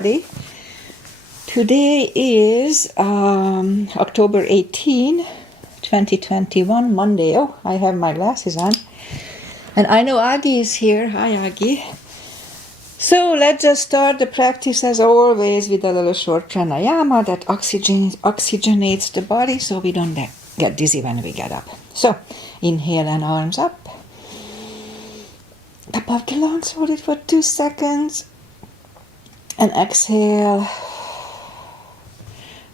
Today is October 18, 2021, Monday. Oh, I have my glasses on. And I know Agi is here. Hi, Agi. So let's just start the practice as always with a little short pranayama that oxygenates the body so we don't get dizzy when we get up. So inhale and arms up. Top of the lungs, hold it for 2 seconds. And exhale.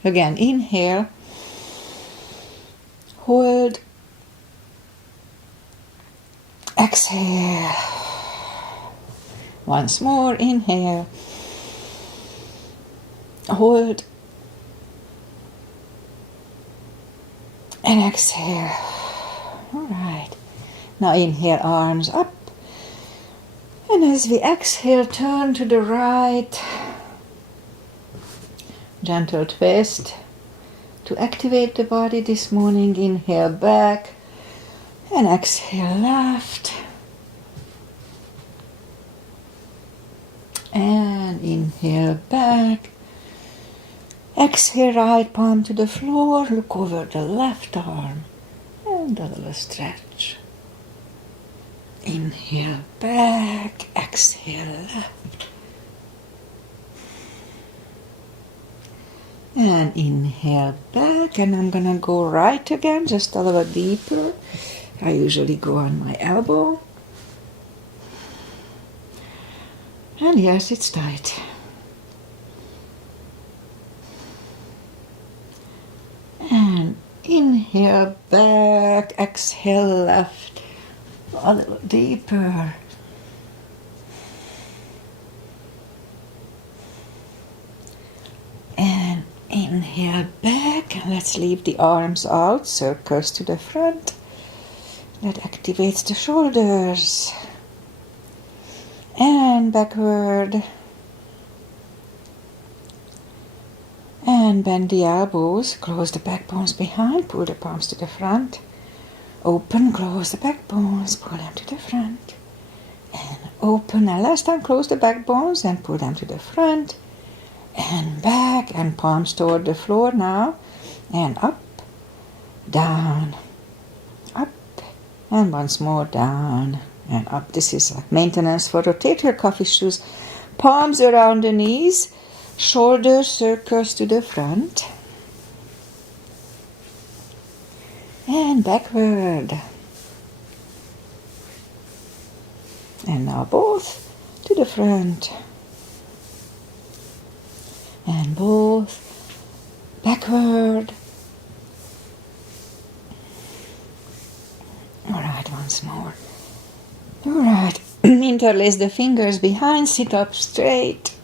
Again, inhale. Hold. Exhale. Once more, inhale. Hold. And exhale. All right. Now inhale, arms up. And as we exhale, turn to the right. Gentle twist. To activate the body this morning, inhale back. And exhale left. And inhale back. Exhale right palm to the floor. Look over the left arm. And a little stretch. Inhale back, exhale left. And inhale back, and I'm gonna go right again, just a little deeper. I usually go on my elbow. And yes, it's tight. And inhale back, exhale left. A little deeper. And inhale back, and let's leave the arms out, circles to the front. That activates the shoulders. And backward. And bend the elbows, close the backbones behind, pull the palms to the front. Open, close the backbones, pull them to the front. And open, and last time close the backbones and pull them to the front. And back, and palms toward the floor now. And up, down, up, and once more down and up. This is a maintenance for rotator cuff issues. Palms around the knees, shoulders circles to the front. And backward. And now both to the front. And both backward. Alright, once more. Alright, interlace the fingers behind, sit up straight.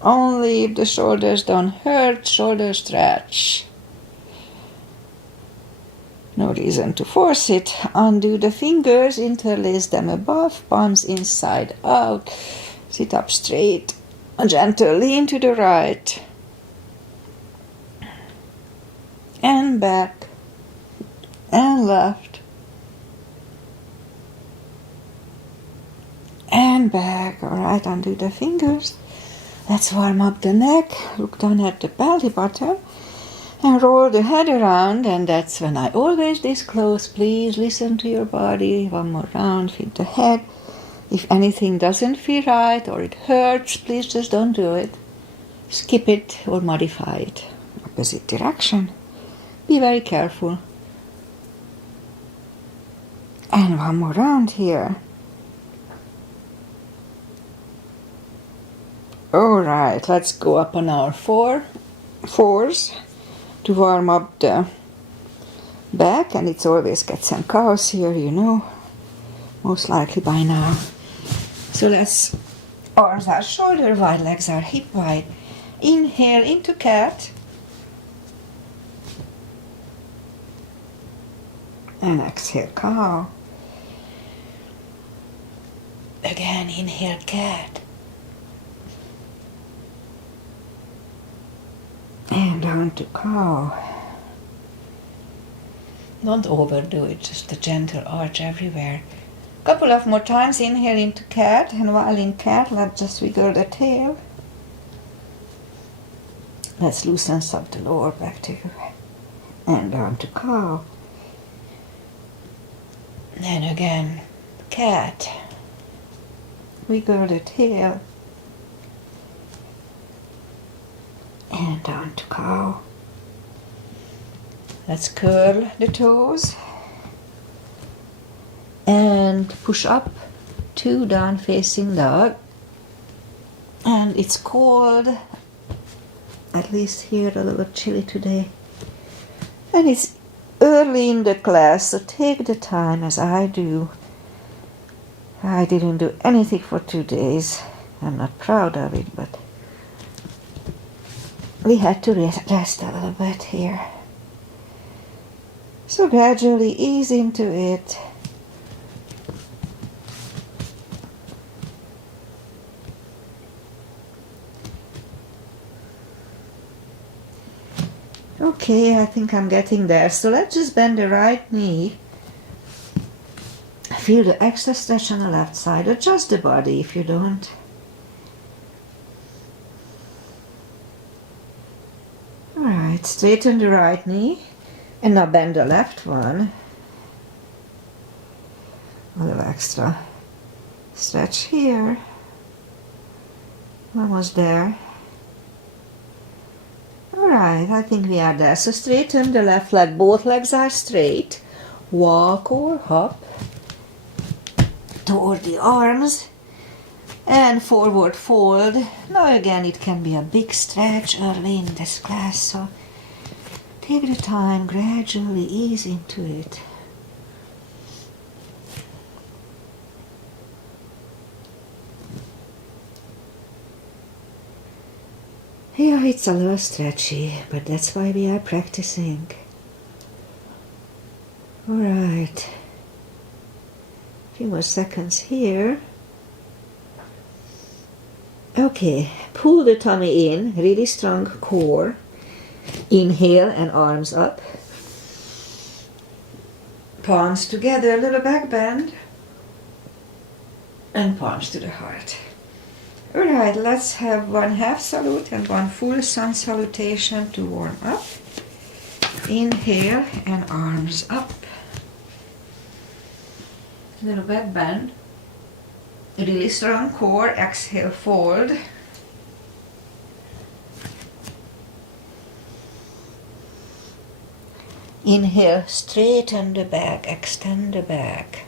Only if the shoulders don't hurt, shoulder stretch. No reason to force it. Undo the fingers, interlace them above, palms inside out. Sit up straight. A gentle lean to the right. And back. And left. And back. Alright, undo the fingers. Let's warm up the neck. Look down at the belly button. And roll the head around, and that's when I always this close. Please listen to your body. One more round, feed the head. If anything doesn't feel right or it hurts, please just don't do it. Skip it or modify it. Opposite direction. Be very careful. And one more round here. Alright, let's go up on our fours. To warm up the back, and it's always cats and cows here, you know, most likely by now. So let's, arms are shoulder wide, legs are hip wide. Inhale into cat. And exhale cow. Again, inhale cat. And down to cow. Don't overdo it, just a gentle arch everywhere. Couple of more times, inhale into cat, and while in cat, let's just wiggle the tail. Let's loosen up the lower back too. And down to cow. Then again, cat. Wiggle the tail. And down to cow. Let's curl the toes. And push up to down facing dog. And it's cold. At least here a little chilly today. And it's early in the class, so take the time as I do. I didn't do anything for 2 days. I'm not proud of it, but we had to rest a little bit here. So gradually ease into it. Okay, I think I'm getting there. So let's just bend the right knee. Feel the extra stretch on the left side. Adjust the body if you don't. Alright, straighten the right knee. And now bend the left one. A little extra stretch here. Almost there. Alright, I think we are there. So straighten the left leg. Both legs are straight. Walk or hop toward the arms. And forward fold. Now again, it can be a big stretch early in this class. So take the time, gradually ease into it. Yeah, it's a little stretchy, but that's why we are practicing. Alright. A few more seconds here. Okay, pull the tummy in, really strong core. Inhale and arms up. Palms together, a little back bend. And palms to the heart. Alright, let's have one half salute and one full sun salutation to warm up. Inhale and arms up. A little back bend. Really strong core. Exhale, fold. Inhale, straighten the back, extend the back.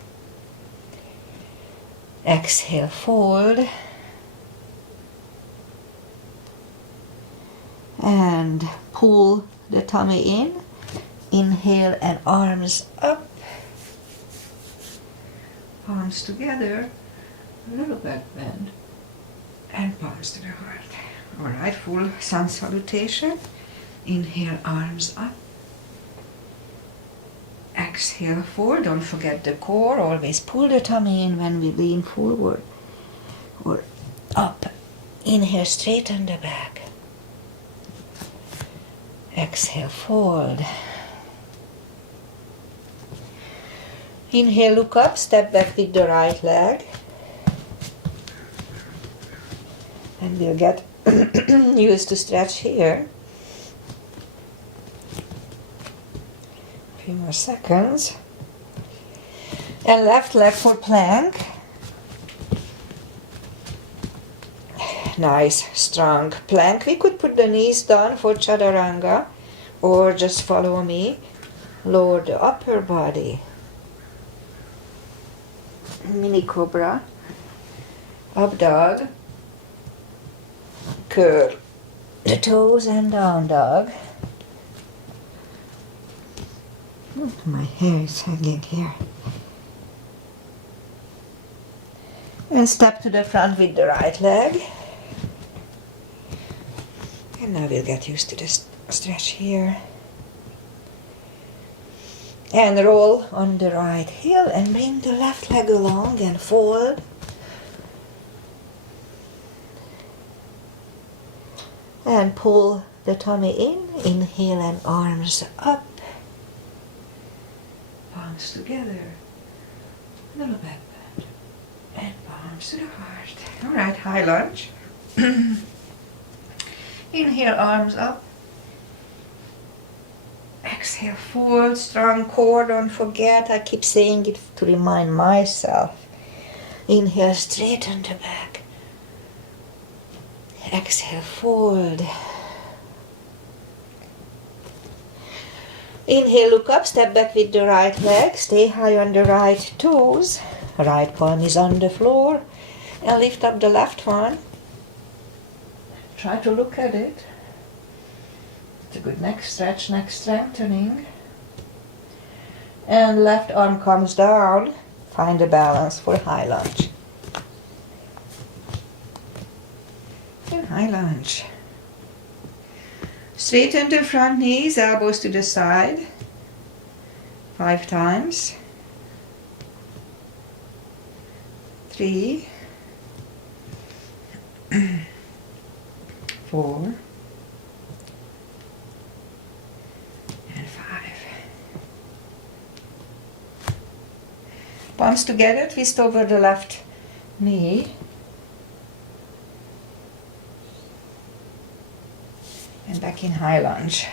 Exhale, fold. And pull the tummy in. Inhale and arms up. Palms together. A little back bend. And palms to the heart. Alright, full sun salutation. Inhale, arms up. Exhale, forward. Don't forget the core. Always pull the tummy in when we lean forward or up. Inhale, straighten the back. Exhale, fold. Inhale, look up, step back with the right leg. And we'll get used to stretch here. A few more seconds. And left leg for plank. Nice, strong plank. We could put the knees down for chaturanga or just follow me. Lower the upper body. Mini cobra. Up dog. Curl the toes and down dog. My hair is hanging here. And step to the front with the right leg. And now we'll get used to this stretch here. And roll on the right heel and bring the left leg along and fold. And pull the tummy in. Inhale and arms up. Palms together. A little back bend. And palms to the heart. Alright, high lunge. Inhale, arms up. Exhale, fold, strong core, don't forget, I keep saying it to remind myself. Inhale, straighten the back. Exhale, fold. Inhale, look up, step back with the right leg, stay high on the right toes. Right palm is on the floor. And lift up the left one. Try to look at it. It's a good neck stretch, neck strengthening. And left arm comes down. Find a balance for high lunge. And high lunge. Straighten the front knees, elbows to the side. 5 times. 3, 4, and 5. Palms together, twist over the left knee. And back in high lunge.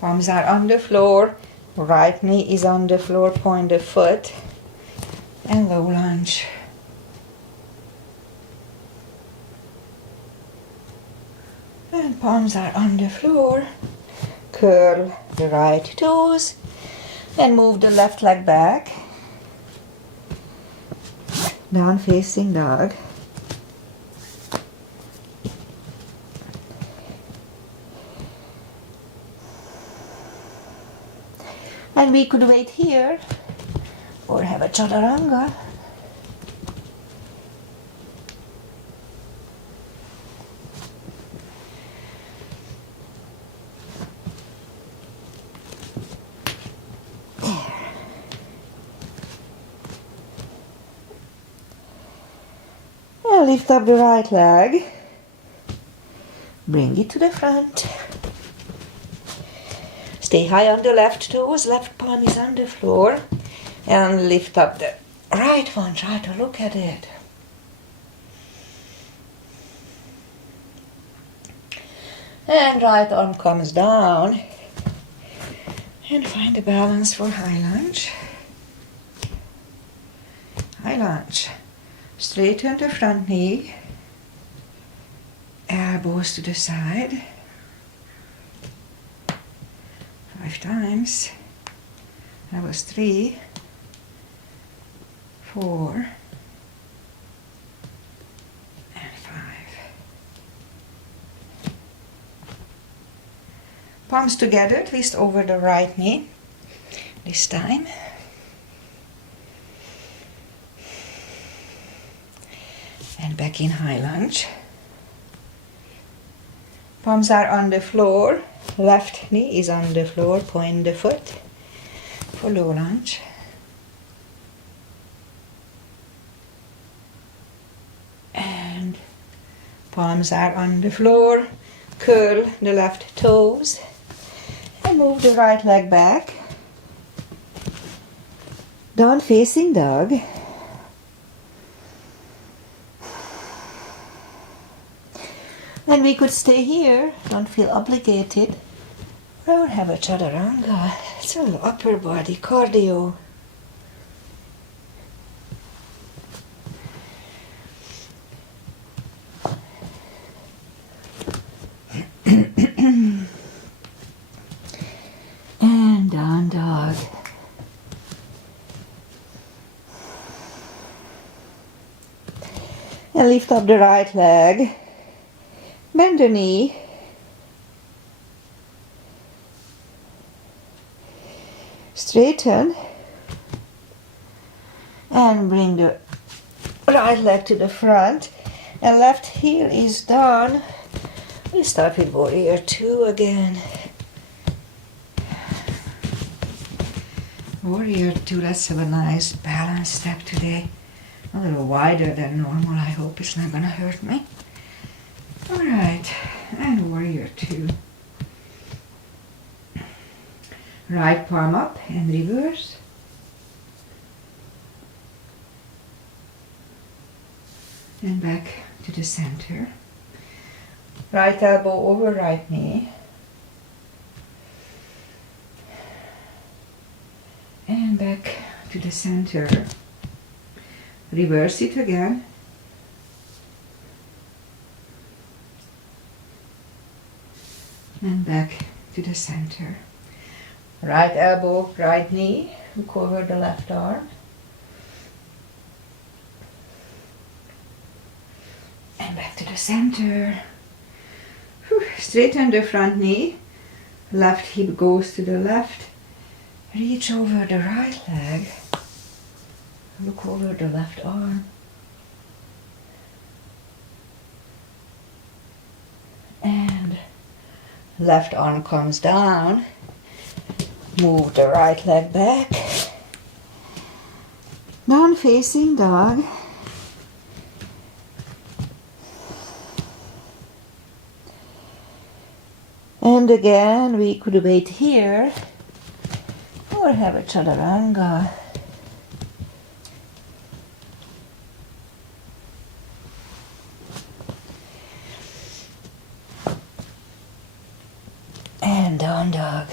Palms are on the floor, right knee is on the floor, point the foot. And low lunge. And palms are on the floor. Curl the right toes and move the left leg back. Down facing dog. And we could wait here or have a chaturanga. There. Now lift up the right leg. Bring it to the front. Stay high on the left toes, left palm is on the floor. And lift up the right one, try to look at it. And right arm comes down. And find a balance for high lunge. High lunge. Straighten the front knee. Elbows to the side. 5 times. That was 3, 4, and 5. Palms together, twist over the right knee. This time. And back in high lunge. Palms are on the floor. Left knee is on the floor, point the foot. For low lunge. And palms are on the floor. Curl the left toes. And move the right leg back. Down facing dog. And we could stay here, don't feel obligated. Or have a chaturanga. It's a little upper body cardio. And down dog. And lift up the right leg. Bend the knee. Straighten. And bring the right leg to the front. And left heel is down. We start with warrior 2 again. Warrior 2, let's have a nice balanced step today. A little wider than normal, I hope it's not gonna hurt me. Alright, and warrior 2. Right palm up and reverse. And back to the center. Right elbow over right knee. And back to the center. Reverse it again. And back to the center. Right elbow, right knee. Look over the left arm. And back to the center. Straighten the front knee. Left hip goes to the left. Reach over the right leg. Look over the left arm. And left arm comes down. Move the right leg back. Down facing dog. And again, we could wait here or have a chaturanga. And down dog.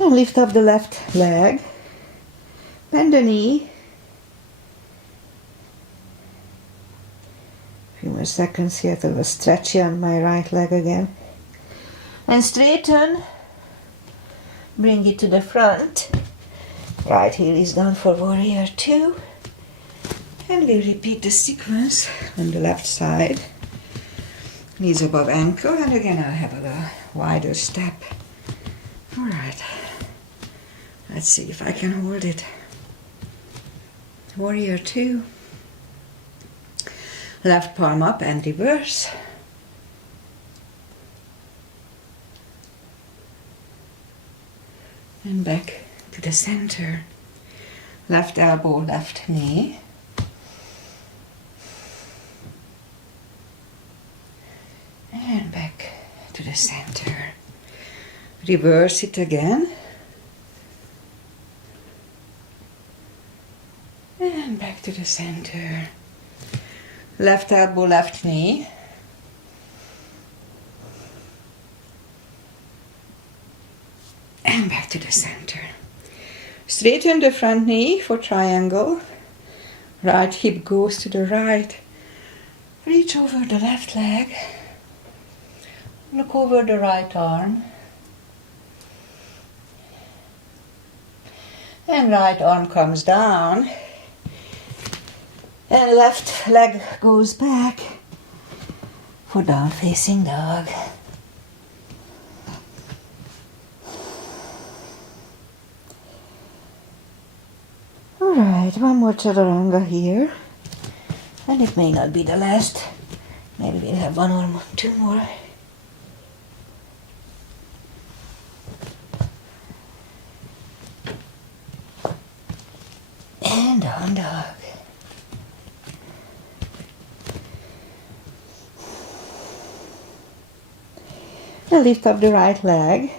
And lift up the left leg. Bend the knee. Few more seconds here till the stretchy on my right leg again. And straighten. Bring it to the front. Right heel is down for warrior 2. And we repeat the sequence on the left side. Knees above ankle, and again I'll have a wider step. Alright. Let's see if I can hold it. Warrior 2. Left palm up and reverse. And back to the center. Left elbow, left knee. And back to the center. Reverse it again. And back to the center. Left elbow, left knee. And back to the center. Straighten the front knee for triangle. Right hip goes to the right. Reach over the left leg. Look over the right arm. And right arm comes down. And left leg goes back for down facing dog. Alright, one more chaturanga here. And it may not be the last. Maybe we'll have one or two more. And down dog. Now lift up the right leg.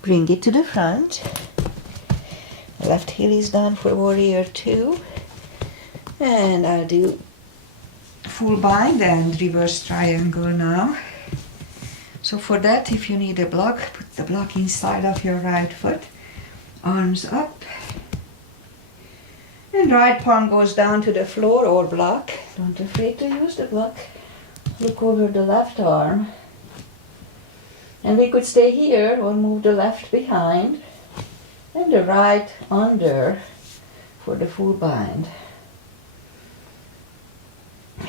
Bring it to the front. Left heel is down for warrior 2. And I'll do full bind and reverse triangle now. So for that, if you need a block, put the block inside of your right foot. Arms up. And right palm goes down to the floor or block. Don't be afraid to use the block. Look over the left arm. And we could stay here or move the left behind. And the right under for the full bind.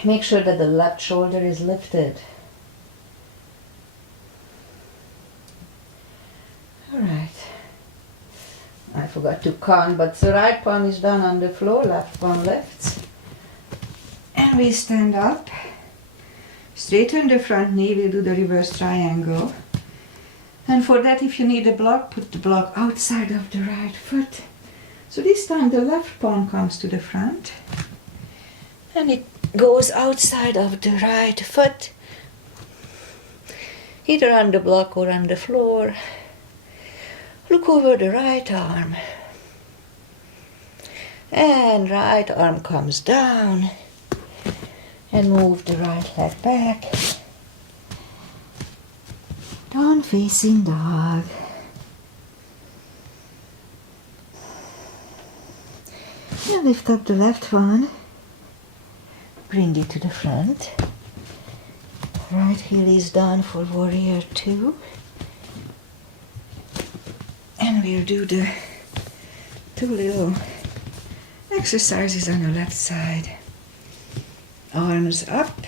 Make sure that the left shoulder is lifted. Alright. I forgot to count, but the right palm is down on the floor, left palm lifts. And we stand up. Straighten the front knee, we'll do the reverse triangle. And for that, if you need a block, put the block outside of the right foot. So this time the left palm comes to the front. And it goes outside of the right foot. Either on the block or on the floor. Look over the right arm. And right arm comes down. And move the right leg back. Down facing dog. And lift up the left one. Bring it to the front. Right heel is down for warrior 2. And we'll do the 2 little exercises on the left side. Arms up.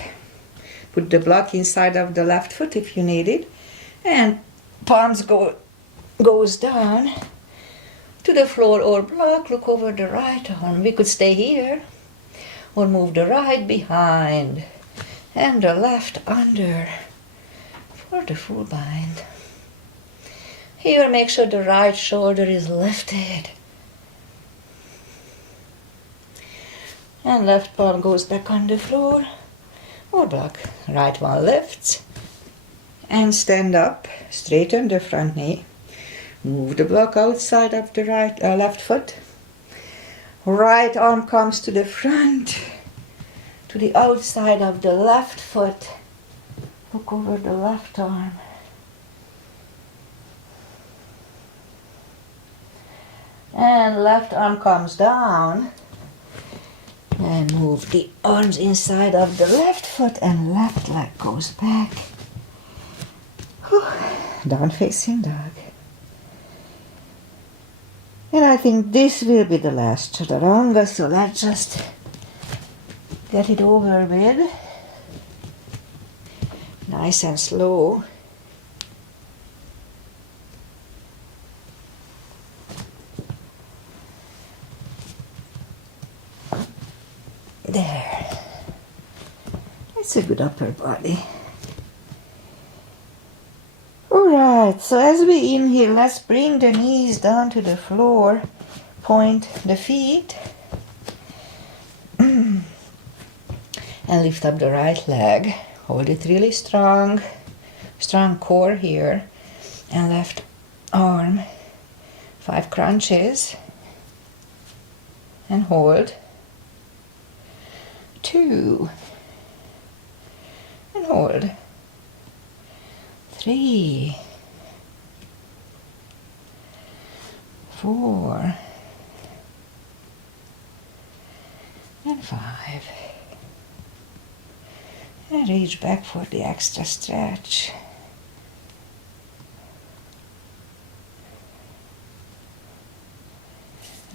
Put the block inside of the left foot if you need it. And palms goes down to the floor or block. Look over the right arm. We could stay here. Or move the right behind. And the left under for the full bind. Here, make sure the right shoulder is lifted. And left palm goes back on the floor or block. Right one lifts. And stand up, straighten the front knee. Move the block outside of the left foot. Right arm comes to the front. To the outside of the left foot. Look over the left arm. And left arm comes down. And move the arms inside of the left foot and left leg goes back. Whew. Down facing dog. And I think this will be the last chaturanga, so let's just get it over with. Nice and slow. There. It's a good upper body. Alright, so as we inhale, let's bring the knees down to the floor. Point the feet. And lift up the right leg. Hold it really strong. Strong core here. And left arm. 5 crunches. And hold. 2. And hold. 3. 4. And 5. And reach back for the extra stretch.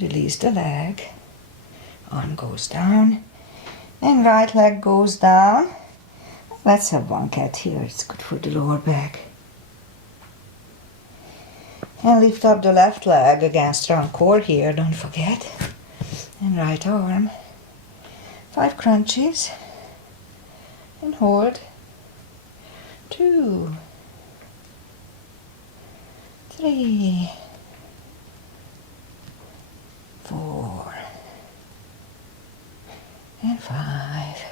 Release the leg. Arm goes down. And right leg goes down. Let's have one cat here. It's good for the lower back. And lift up the left leg. Again, strong core here, don't forget. And right arm. 5 crunches. And hold. 2. 3. 4. And 5.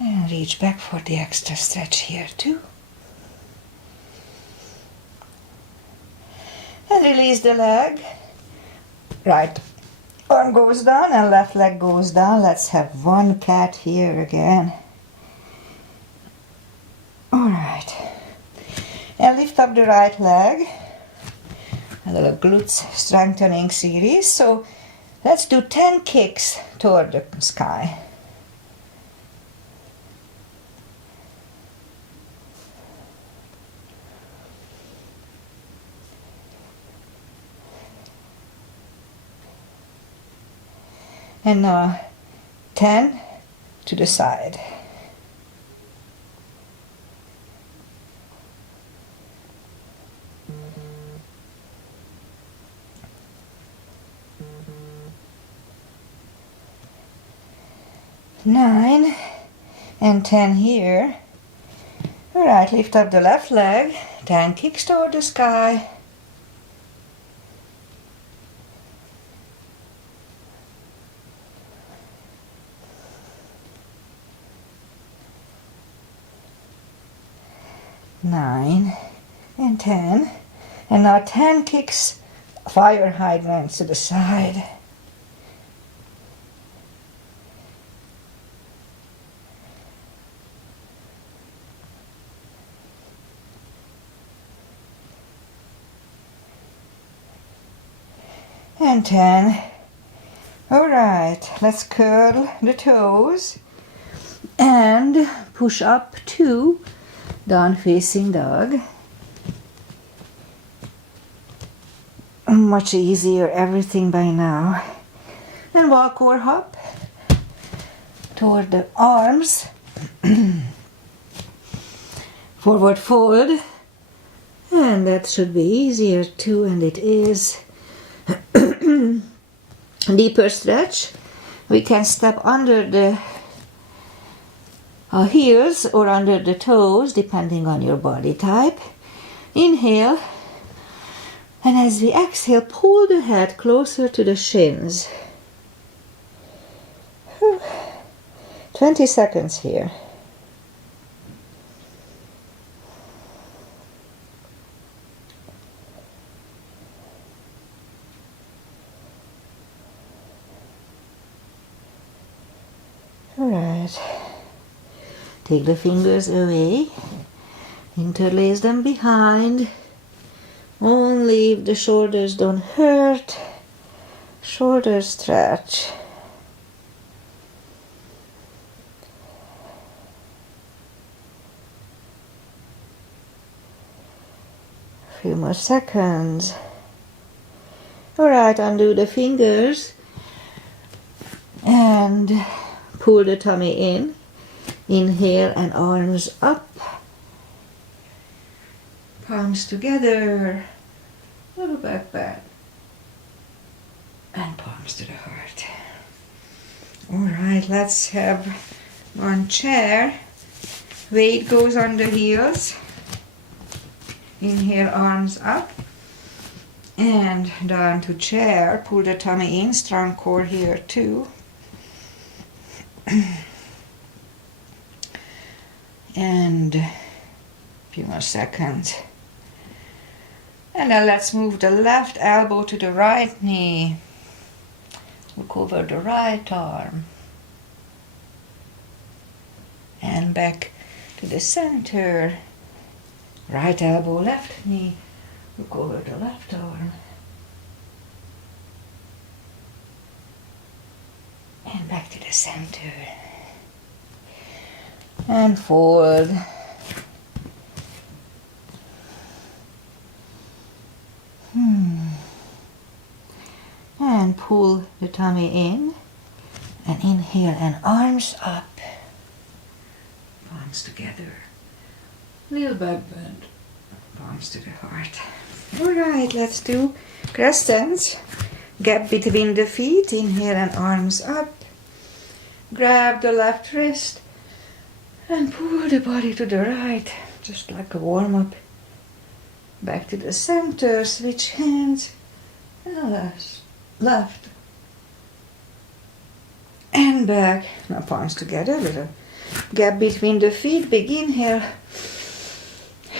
And reach back for the extra stretch here too. And release the leg. Right arm goes down and left leg goes down. Let's have one cat here again. Alright. And lift up the right leg. A little glutes strengthening series. So let's do 10 kicks toward the sky. And now 10 to the side. Nine and 10 here. All right, lift up the left leg. 10 kicks toward the sky. Nine and 10. And now 10 kicks, fire hydrants to the side. and 10. Alright, let's curl the toes and push up to down facing dog. Much easier everything by now. And walk or hop toward the arms. Forward fold. And that should be easier too, and it is. Deeper stretch. We can step under the heels or under the toes depending on your body type. Inhale, and as we exhale, pull the head closer to the shins. 20 seconds here. Alright, take the fingers away, interlace them behind, only if the shoulders don't hurt, shoulder stretch. A few more seconds. Alright, undo the fingers and pull the tummy in. Inhale and arms up. Palms together. Little back bend. And palms to the heart. Alright, let's have one chair. Weight goes on the heels. Inhale, arms up. And down to chair. Pull the tummy in. Strong core here too. And a few more seconds. And then let's move the left elbow to the right knee. Look over the right arm. And back to the center. Right elbow, left knee. Look over the left arm. And back to the center. And forward. And pull the tummy in. And inhale and arms up. Palms together. Little back bend. Palms to the heart. Alright, let's do crescents. Gap between the feet. Inhale and arms up. Grab the left wrist and pull the body to the right, just like a warm-up. Back to the center, switch hands, and left. And back. Now palms together, little gap between the feet, big inhale.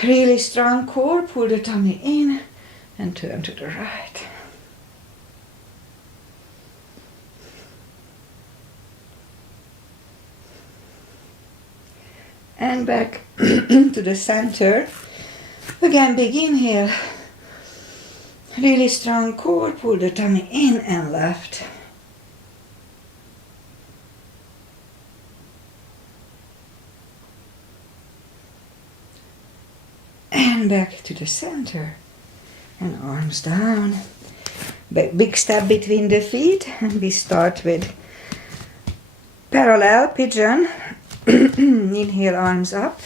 Really strong core, pull the tummy in and turn to the right. And back to the center. Again, big inhale. Really strong core, pull the tummy in and left. And back to the center. And arms down. Big step between the feet. And we start with parallel pigeon. Inhale, arms up.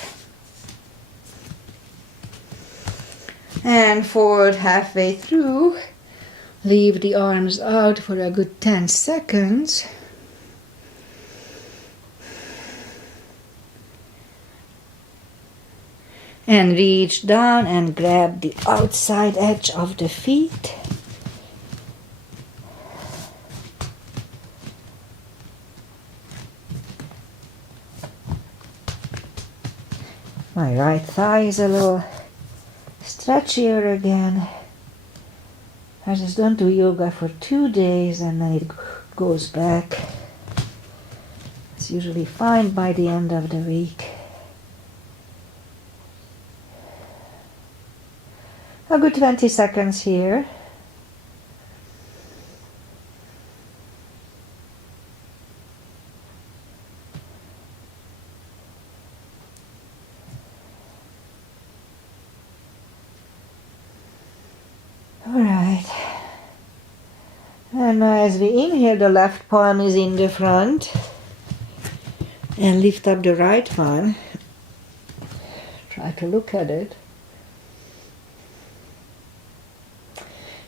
And forward halfway through. Leave the arms out for a good 10 seconds. And reach down and grab the outside edge of the feet. My right thigh is a little stretchier again. I just don't do yoga for 2 days and then it goes back. It's usually fine by the end of the week. A good 20 seconds here. Alright. And now as we inhale, the left palm is in the front. And lift up the right one. Try to look at it.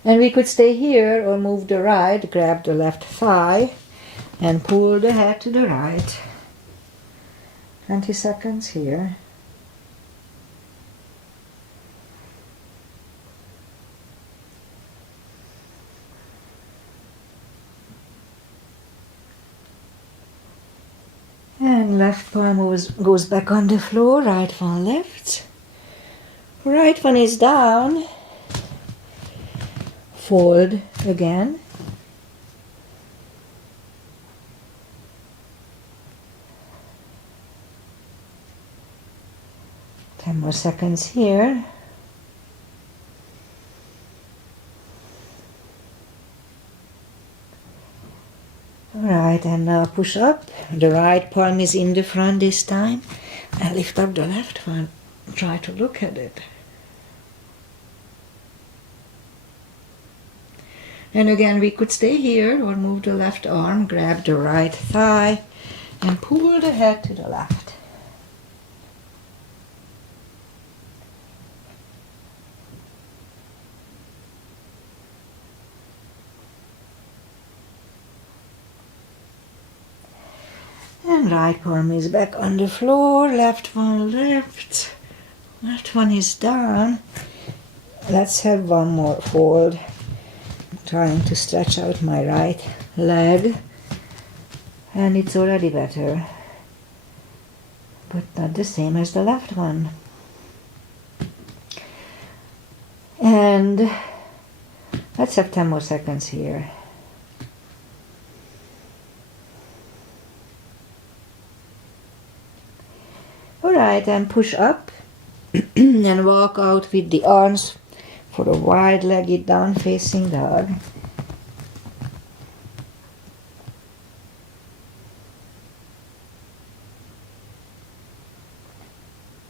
And we could stay here or move the right, grab the left thigh and pull the head to the right. 20 seconds here. And left palm goes back on the floor, right one left. Right one is down. Fold again. Ten more seconds here. Alright, and now push up. The right palm is in the front this time. And lift up the left one. Try to look at it. And again, we could stay here or move the left arm, grab the right thigh, and pull the head to the left. And right palm is back on the floor, left one left, left one is down. Let's have one more fold. Trying to stretch out my right leg, and it's already better, but not the same as the left one. And let's have 10 more seconds here. Alright, and push up and walk out with the arms for a wide-legged down-facing dog.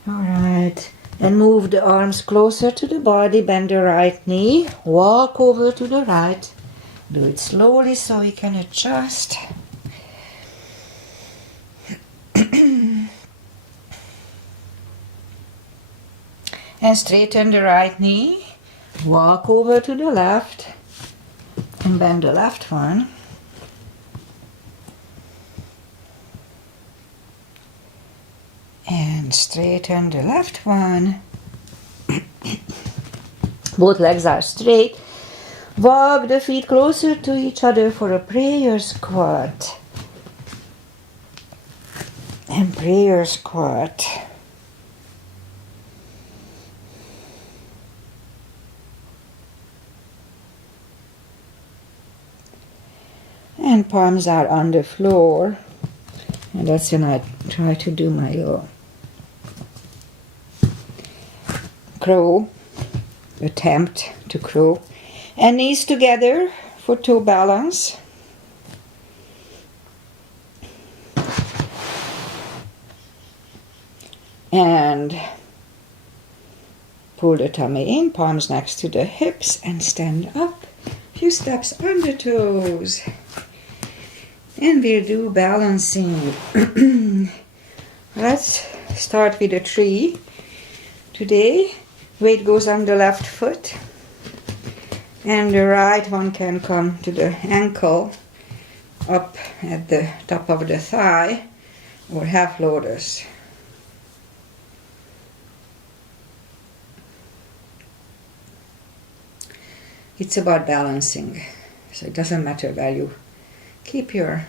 Alright, and move the arms closer to the body, bend the right knee, walk over to the right. Do it slowly so you can adjust. And straighten the right knee. Walk over to the left and bend the left one. And straighten the left one. Both legs are straight. Walk the feet closer to each other for a prayer squat. And prayer squat. And palms are on the floor, and that's when I try to do my little crow, attempt to crow. And knees together for toe balance. And pull the tummy in, palms next to the hips, and stand up. Few steps on the toes. And we'll do balancing. Let's start with a tree. Today, weight goes on the left foot. And the right one can come to the ankle, up at the top of the thigh, or half lotus. It's about balancing, so it doesn't matter where you keep your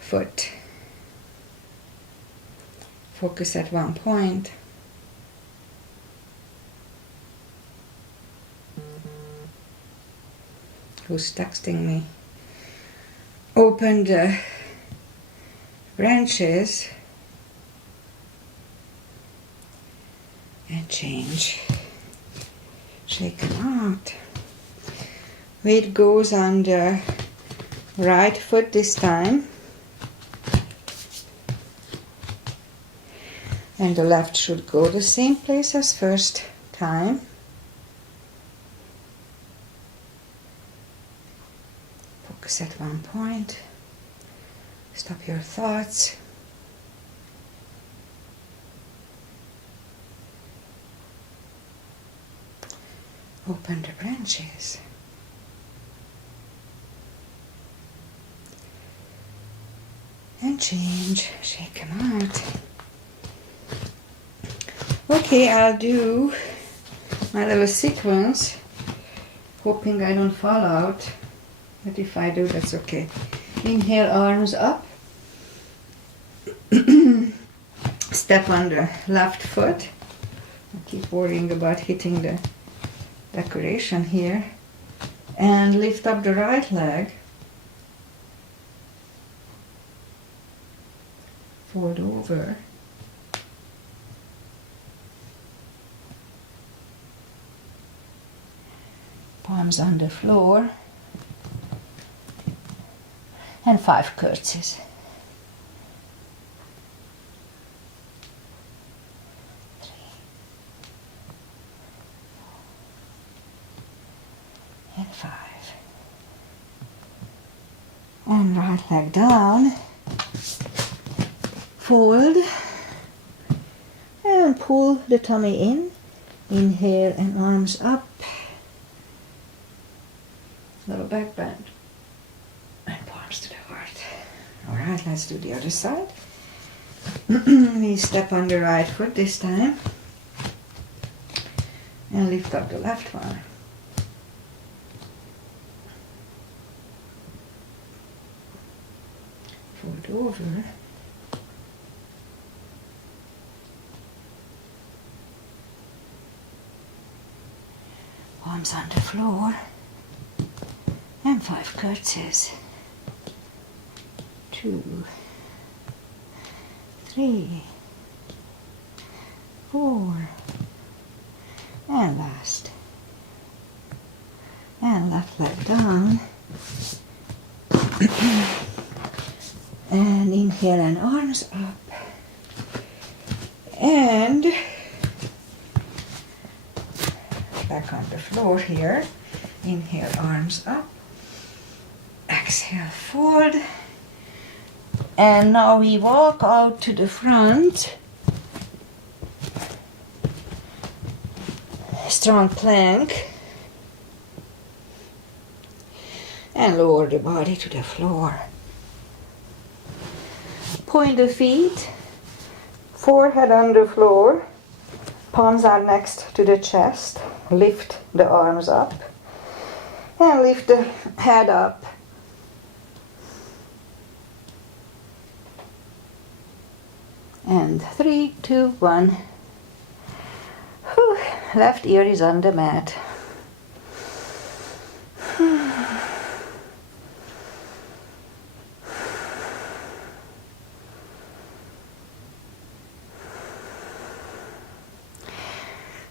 foot. Focus at one point. Who's texting me? Open the branches and change. Shake them out. Weight goes on the right foot this time, and the left should go the same place as first time. Focus at one point. Stop your thoughts. Open the branches. And change. Shake them out. Okay, I'll do my little sequence, hoping I don't fall out. But if I do, that's okay. Inhale, arms up. Step on the left foot. I keep worrying about hitting the decoration here. And lift up the right leg. Fold over. Palms on the floor. And 5 curtsies. 3, 4, and 5. And right leg down. Fold. And pull the tummy in. Inhale and arms up. Little back bend. And palms to the heart. Alright, let's do the other side. We step on the right foot this time. And lift up the left one. Fold over. Arms on the floor. And 5 curtsies. 2, 3, 4, and last. And left leg down. And inhale and arms up. And back on the floor here. Inhale, arms up. Exhale, fold. And now we walk out to the front. Strong plank. And lower the body to the floor. Point the feet. Forehead on the floor. Palms are next to the chest. Lift the arms up. And lift the head up. And 3, 2, 1. Whew. Left ear is on the mat.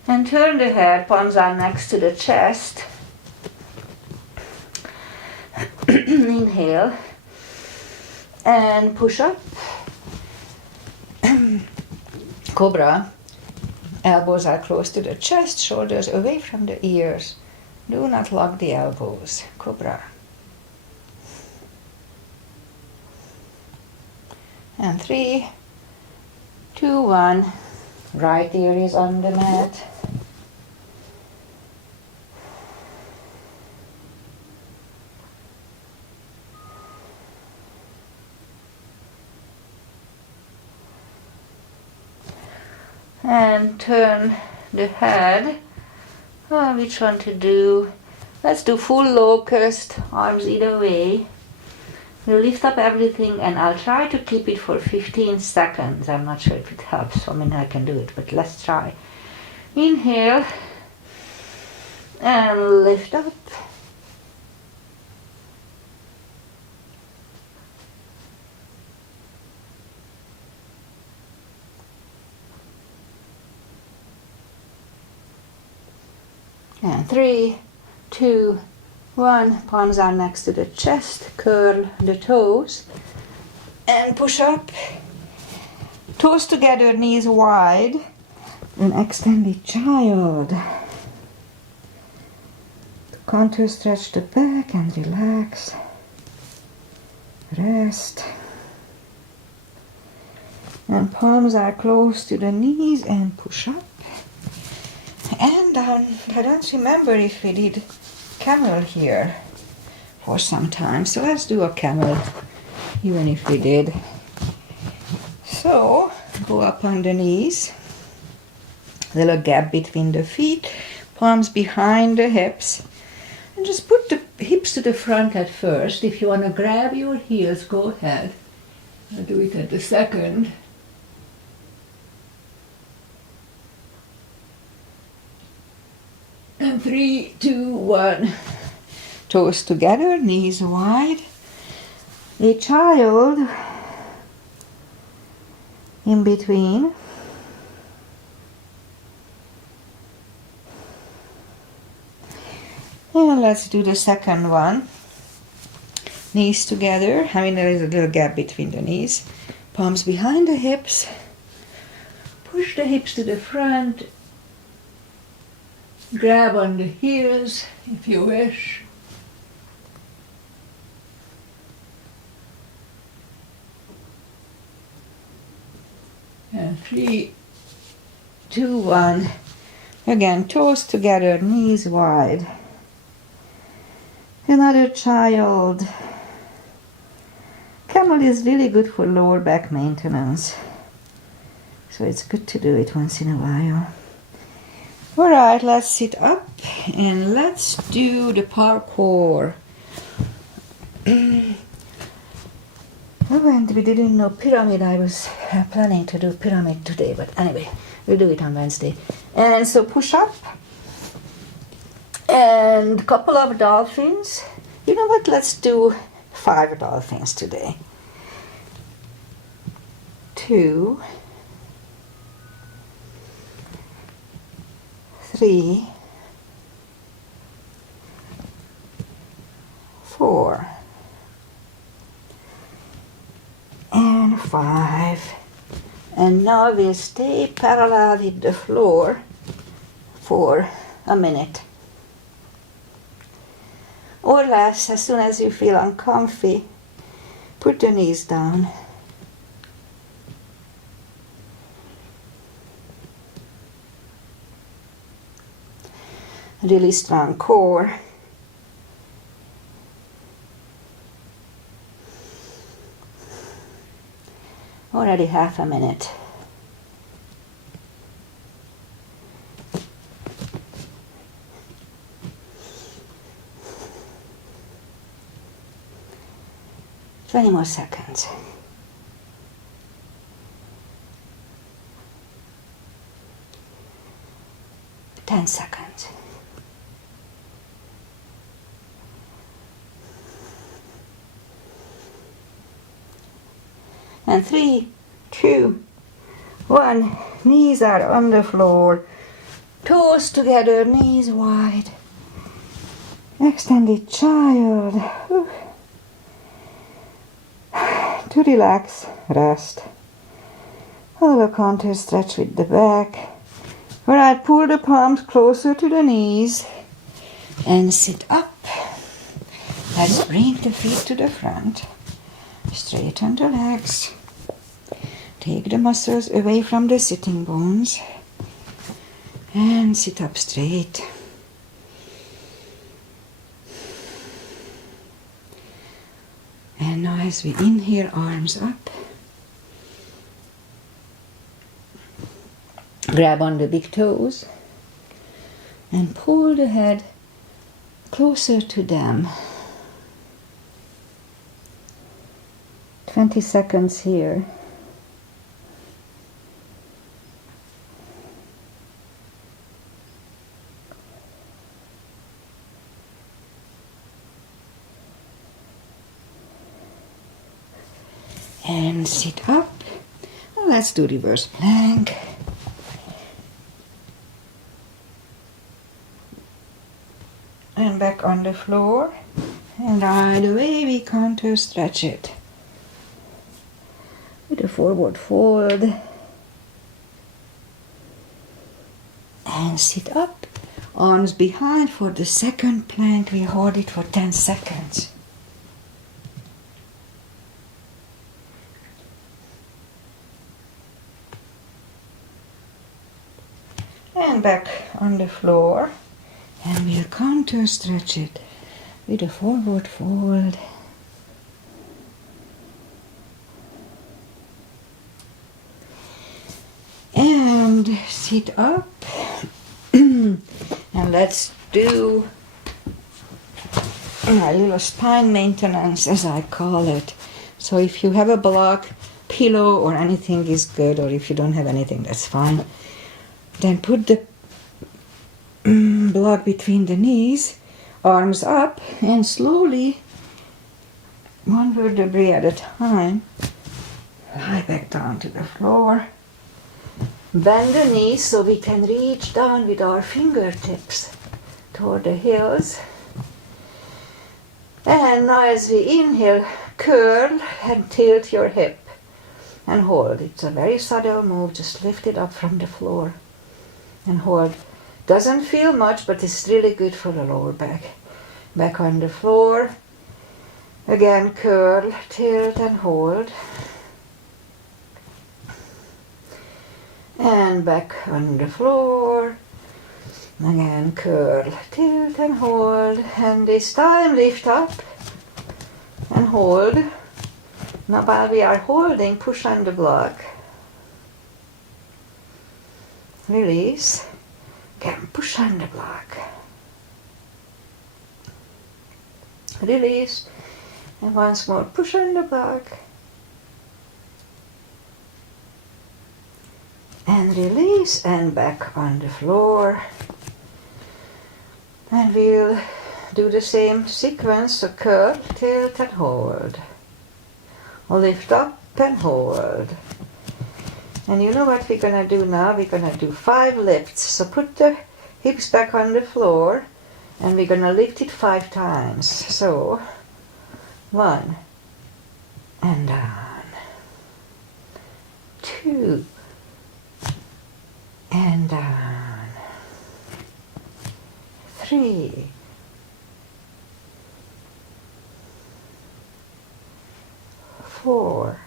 And turn the head, palms are next to the chest. Inhale. And push up. Cobra. Elbows are close to the chest, shoulders away from the ears. Do not lock the elbows. Cobra. And 3, 2, 1. Right ear is on the mat. And turn the head. Which one to do? Let's do full locust, arms either way. We'll lift up everything and I'll try to keep it for 15 seconds. I'm not sure if it helps. I mean, I can do it, but let's try. Inhale and lift up. And 3, 2, 1. Palms are next to the chest. Curl the toes. And push up. Toes together, knees wide. And extended child. Contour, stretch the back and relax. Rest. And palms are close to the knees and push up. And I don't remember if we did camel here for some time. So let's do a camel, even if we did. So go up on the knees. Little gap between the feet. Palms behind the hips. And just put the hips to the front at first. If you want to grab your heels, go ahead. I'll do it at the second. And 3, 2, 1. Toes together, knees wide. A child in between. And let's do the second one. Knees together. I mean, there is a little gap between the knees. Palms behind the hips. Push the hips to the front. Grab on the heels if you wish. And 3, 2, 1. Again, toes together, knees wide. Another child. Camel is really good for lower back maintenance. So it's good to do it once in a while. Alright, let's sit up and let's do the parkour. And we didn't know pyramid. I was planning to do pyramid today, but anyway, we'll do it on Wednesday. And so push up. And a couple of dolphins. You know what? Let's do 5 dolphins today. 2, 3, 4, and 5. And now we'll stay parallel with the floor for a minute. Or less. As soon as you feel uncomfy, put the knees down. Really strong core. Already half a minute. Twenty more seconds. Ten seconds. And 3, 2, 1. Knees are on the floor. Toes together, knees wide. Extended child. To relax, rest. A little counter stretch with the back. Alright, pull the palms closer to the knees and sit up. Let's bring the feet to the front. Straighten the legs. Take the muscles away from the sitting bones and sit up straight. And now as we inhale, arms up. Grab on the big toes and pull the head closer to them. 20 seconds here. And sit up. Well, let's do reverse plank. And back on the floor. And right away we counter stretch it. With a forward fold. And sit up. Arms behind for the second plank. We hold it for 10 seconds. And back on the floor. And we'll counter stretch it with a forward fold. And sit up. And let's do a little spine maintenance, as I call it. So if you have a block, pillow or anything is good, or if you don't have anything, that's fine. Then put the block between the knees, arms up, and slowly, one vertebrae at a time, lie back down to the floor. Bend the knees so we can reach down with our fingertips toward the heels. And now as we inhale, curl and tilt your hip and hold. It's a very subtle move, just lift it up from the floor and hold. Doesn't feel much, but it's really good for the lower back. Back on the floor. Again, curl, tilt and hold. And back on the floor. Again, curl, tilt and hold. And this time lift up and hold. Now while we are holding, push on the block. Release. Again, push on the block. Release. And once more, push on the block. And release, and back on the floor. And we'll do the same sequence, so curl, tilt and hold. Lift up and hold. And you know what we're going to do now? We're going to do 5 lifts. So put the hips back on the floor and we're going to lift it 5 times. So 1 and down. 2 and down. 3 4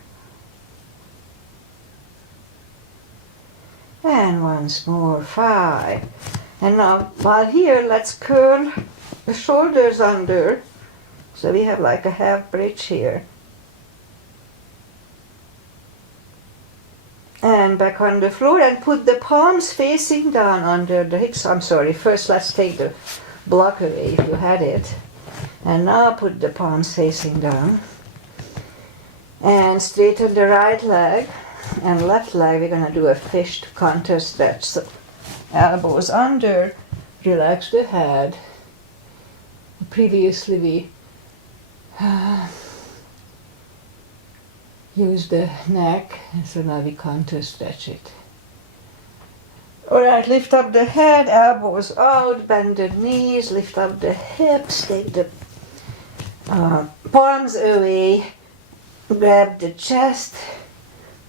and once more 5. And now while here, let's curl the shoulders under, so we have like a half bridge here. And back on the floor and put the palms facing down under the hips. I'm sorry, first let's take the block away if you had it. And now put the palms facing down. And straighten the right leg and left leg. We're going to do a fish counter stretch. So elbows under, relax the head. Previously we used the neck, so now we counter stretch it. Alright, lift up the head, elbows out, bend the knees, lift up the hips, take the palms away, grab the chest,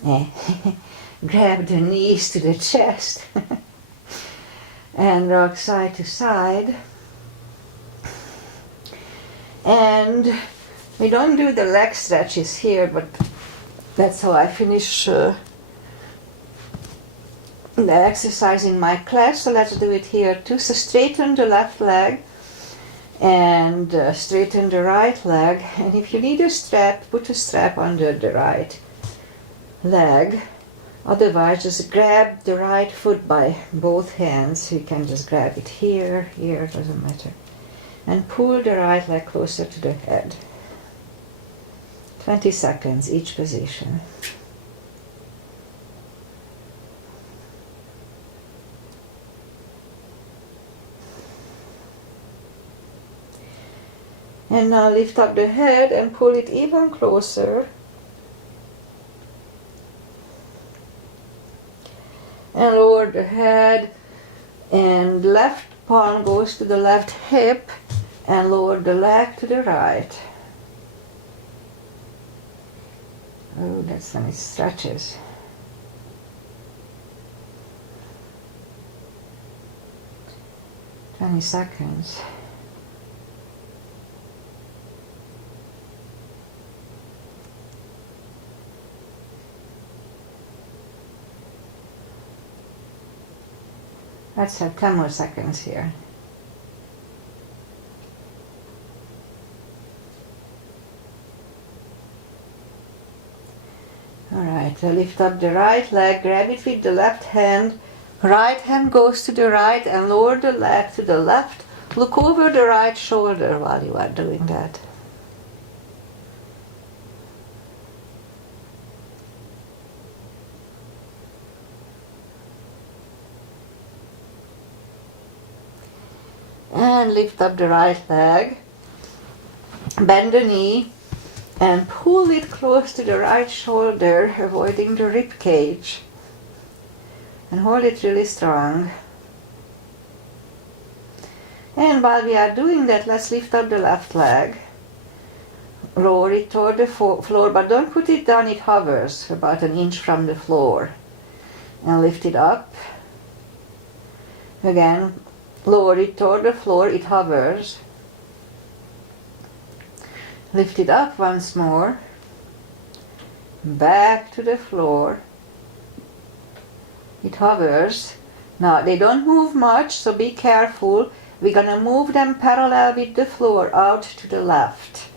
grab the knees to the chest, and rock side to side. And we don't do the leg stretches here, but that's how I finish the exercise in my class, so let's do it here too. So straighten the left leg and straighten the right leg, and if you need a strap, put a strap under the right leg. Otherwise just grab the right foot by both hands. You can just grab it here, here, doesn't matter, and pull the right leg closer to the head. 20 seconds each position. And now lift up the head and pull it even closer. And lower the head, and left palm goes to the left hip, and lower the leg to the right. Oh, that's nice stretches. Twenty seconds. Let's have 10 more seconds here. Alright, lift up the right leg, grab it with the left hand. Right hand goes to the right and lower the leg to the left. Look over the right shoulder while you are doing that. And lift up the right leg. Bend the knee. And pull it close to the right shoulder, avoiding the rib cage. And hold it really strong. And while we are doing that, let's lift up the left leg. Lower it toward the floor, but don't put it down, it hovers about an inch from the floor. And lift it up. Again, lower it toward the floor, it hovers. Lift it up once more, back to the floor, it hovers. Now they don't move much, so be careful. We're going to move them parallel with the floor out to the left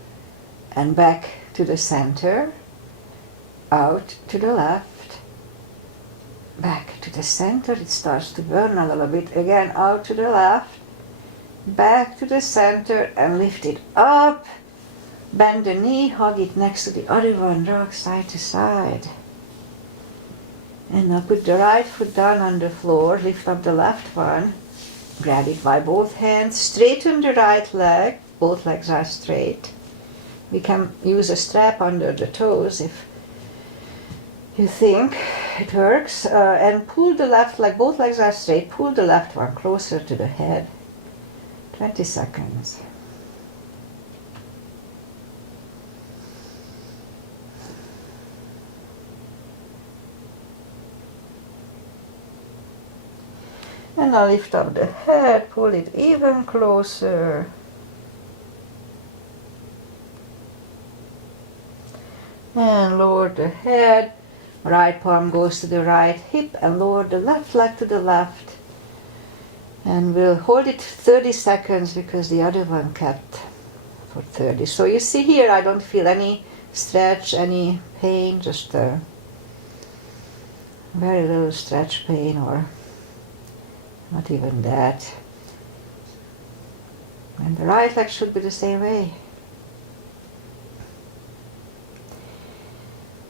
and back to the center, out to the left, back to the center. It starts to burn a little bit. Again, out to the left, back to the center, and lift it up. Bend the knee, hug it next to the other one, rock side to side. And now put the right foot down on the floor, lift up the left one, grab it by both hands, straighten the right leg, both legs are straight. We can use a strap under the toes if you think it works. And pull the left leg, both legs are straight, pull the left one closer to the head. 20 seconds. And now lift up the head, pull it even closer. And lower the head, right palm goes to the right hip, and lower the left leg to the left. And we'll hold it 30 seconds because the other one kept for 30. So you see here, I don't feel any stretch, any pain, just a very little stretch pain, or not even that. And the right leg should be the same way.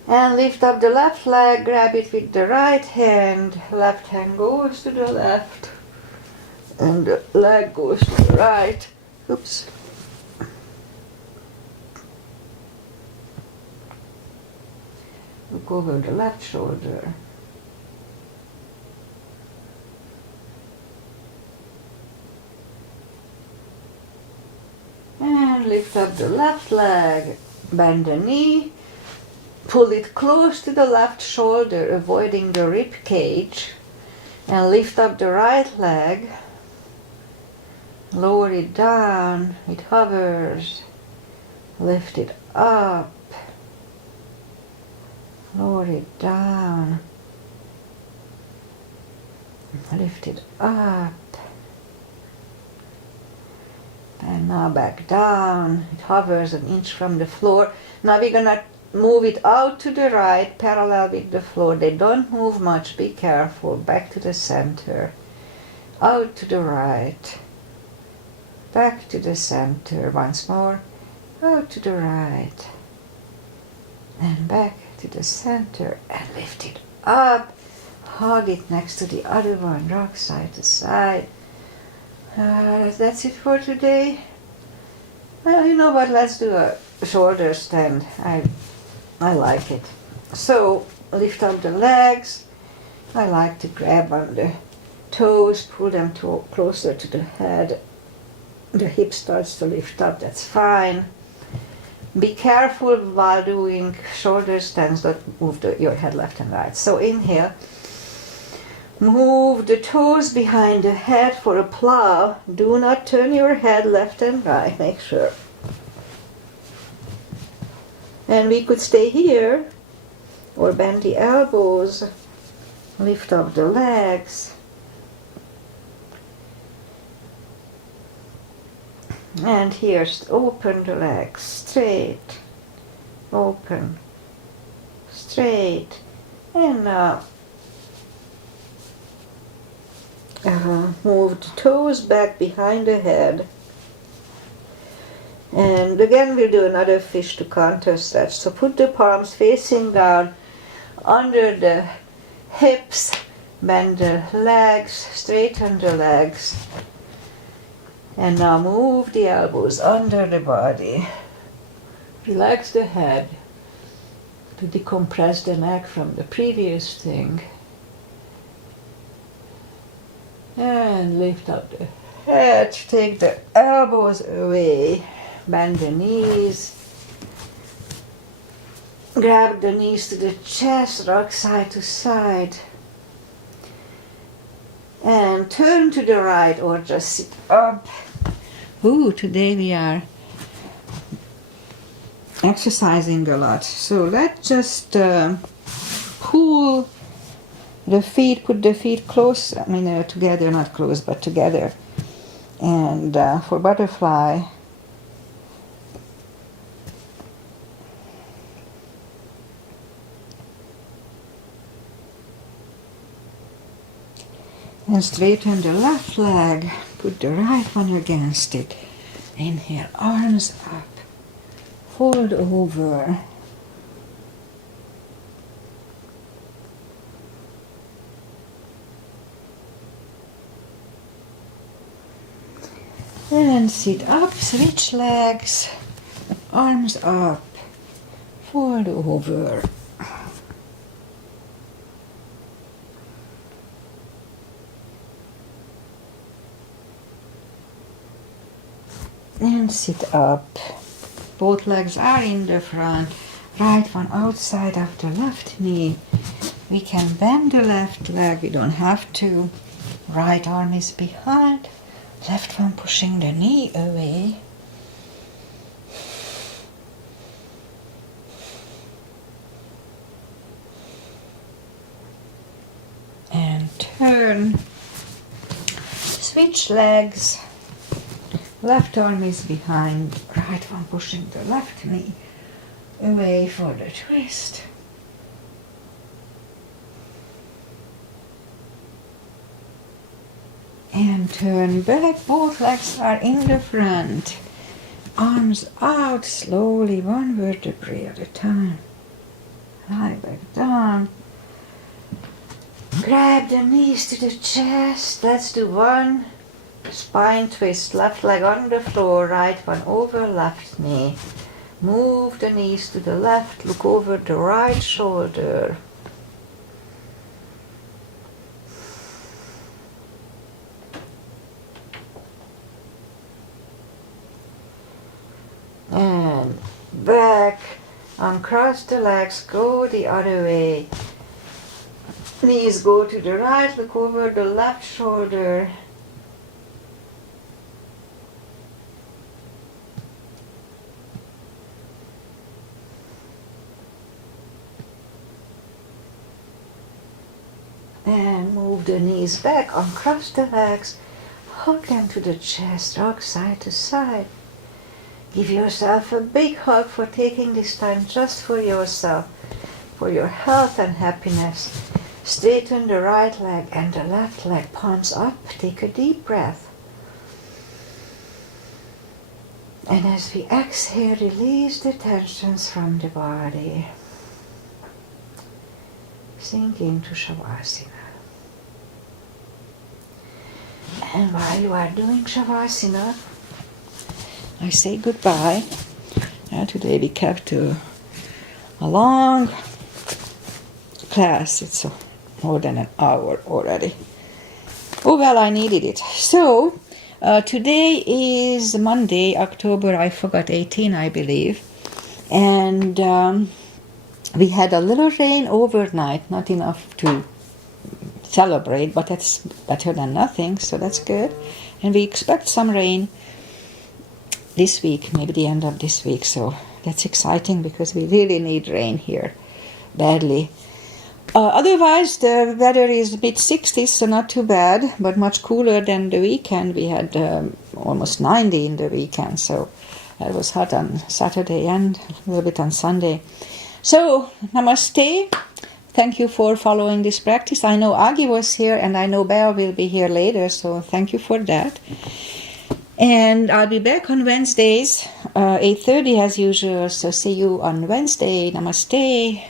And lift up the left leg, grab it with the right hand. Left hand goes to the left. And the leg goes to the right. Oops. Look over the left shoulder. And lift up the left leg, bend the knee, pull it close to the left shoulder, avoiding the rib cage, and lift up the right leg, lower it down, it hovers, lift it up, lower it down, lift it up. And now back down, it hovers an inch from the floor. Now we're going to move it out to the right, parallel with the floor. They don't move much, be careful. Back to the center, out to the right, back to the center. Once more, out to the right, and back to the center, and lift it up. Hug it next to the other one, rock side to side. That's it for today. Well, you know what, let's do a shoulder stand. I like it. So, lift up the legs. I like to grab on the toes, pull them closer to the head. The hip starts to lift up, that's fine. Be careful while doing shoulder stands, don't move your head left and right. So inhale. Move the toes behind the head for a plow. Do not turn your head left and right, make sure. And we could stay here, or bend the elbows, lift up the legs, And here's open the legs, straight, open, straight, and now move the toes back behind the head. And again we'll do another fish to counter stretch. So put the palms facing down under the hips, bend the legs, straighten the legs. And now move the elbows under the body. Relax the head to decompress the neck from the previous thing. And lift up the head, take the elbows away, bend the knees, grab the knees to the chest, rock side to side, and turn to the right or just sit up. Ooh, today we are exercising a lot, so let's just pull the feet, put the feet close, together, not close, but together. And for butterfly, and straighten the left leg, put the right one against it. Inhale, arms up, fold over. And sit up, switch legs, arms up, fold over. And sit up. Both legs are in the front, right one outside of the left knee. We can bend the left leg, we don't have to. Right arm is behind. Left one pushing the knee away. And turn. Switch legs. Left arm is behind. Right one pushing the left knee away for the twist. And turn back, both legs are in the front. Arms out slowly, one vertebrae at a time. Lie back down. Grab the knees to the chest. Let's do one spine twist. Left leg on the floor, right one over left knee. Move the knees to the left, look over the right shoulder. And back, uncross the legs, go the other way. Knees go to the right, look over the left shoulder. And move the knees back, uncross the legs, hug them to the chest, rock side to side. Give yourself a big hug for taking this time just for yourself, for your health and happiness. Straighten the right leg and the left leg, palms up, take a deep breath. And as we exhale, release the tensions from the body. Sink into Shavasana. And while you are doing Shavasana, I say goodbye. Today we kept a long class. It's more than an hour already. Oh well, I needed it. So today is Monday, October, I forgot, 18, I believe. And we had a little rain overnight, not enough to celebrate, but that's better than nothing, so that's good. And we expect some rain this week, maybe the end of this week, so that's exciting because we really need rain here badly. Otherwise, the weather is mid-60s, so not too bad, but much cooler than the weekend. We had almost 90 in the weekend, so it was hot on Saturday and a little bit on Sunday. So, namaste. Thank you for following this practice. I know Agi was here, and I know Bear will be here later, so thank you for that. And I'll be back on Wednesdays, 8:30 as usual, so see you on Wednesday. Namaste.